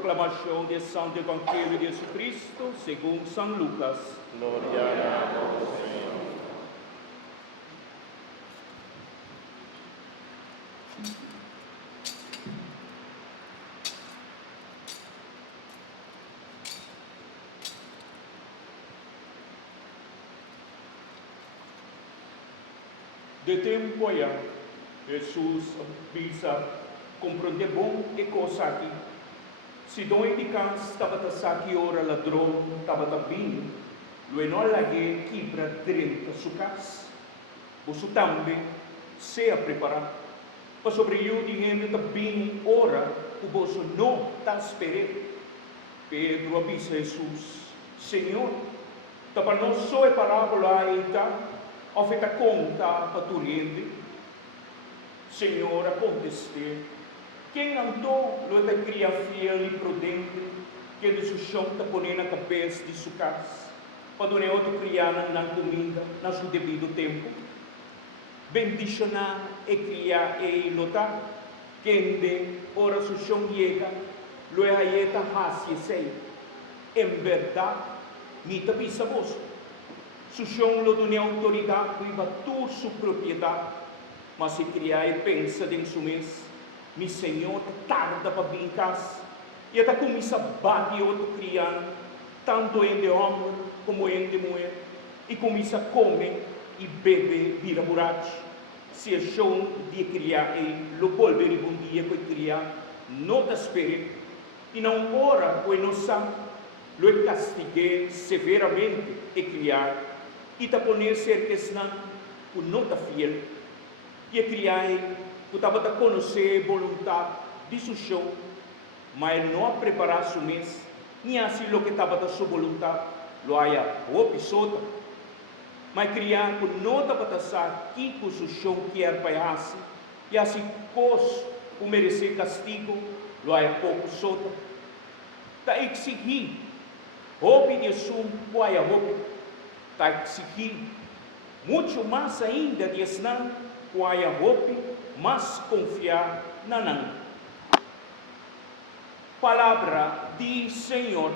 proclamação do Santo Evangelho de Jesus Cristo, segundo São Lucas. Glória a Deus, Senhor. De tempo a Jesus bisa compreender bom e coisa aqui. Se doi de casa estava a saque ora ladrão estava a vir, lo não lagi quebra dentro sua casa. Você também se a preparar para sobreviver de gente que vem ora o você não está esperando. Pedro avisa Jesus, Senhor, para não só a parábola aí está, afeta conta para tu rende. Senhor, aconteceu. Quem andou, lo te cria fiel e prudente, que de seu chão te põe na cabeça de sua casa, para donar outro criar na comida, no seu devido tempo. Bendicionar e criar e notar, quem de ora seu chão chega, lo é aí ta hasia sei. Em verdade, me te bisa vos. Seu chão lo donar autoridade para bater sua propriedade, mas se criar e pensa dentro do mês, meu Senhor tarda para vir em casa, e até começa a bater outro criança, tanto em de homem como em de mulher, e começa a comer e beber, vira borracho. Se achou de criar e lo volver bom dia para criar, não te espere, e não ora pois não sabe, lo castigue severamente e criar, e te poner cerca senão, por não te fiel, e criar que estava a conhecer a vontade de seu chão, mas ele não a preparar seu mês, nem assim o que estava a sua vontade, lo haya o pisota, mas criar que não estava a saber que o seu chão quer para assim, e assim cos o merecer castigo, lo haya pouco sota, está exigir, roupa de sua, o haya roupa, está exigir, muito mais ainda de ensinar, o haya roupa, mas confiar na não. Palavra de Senhor.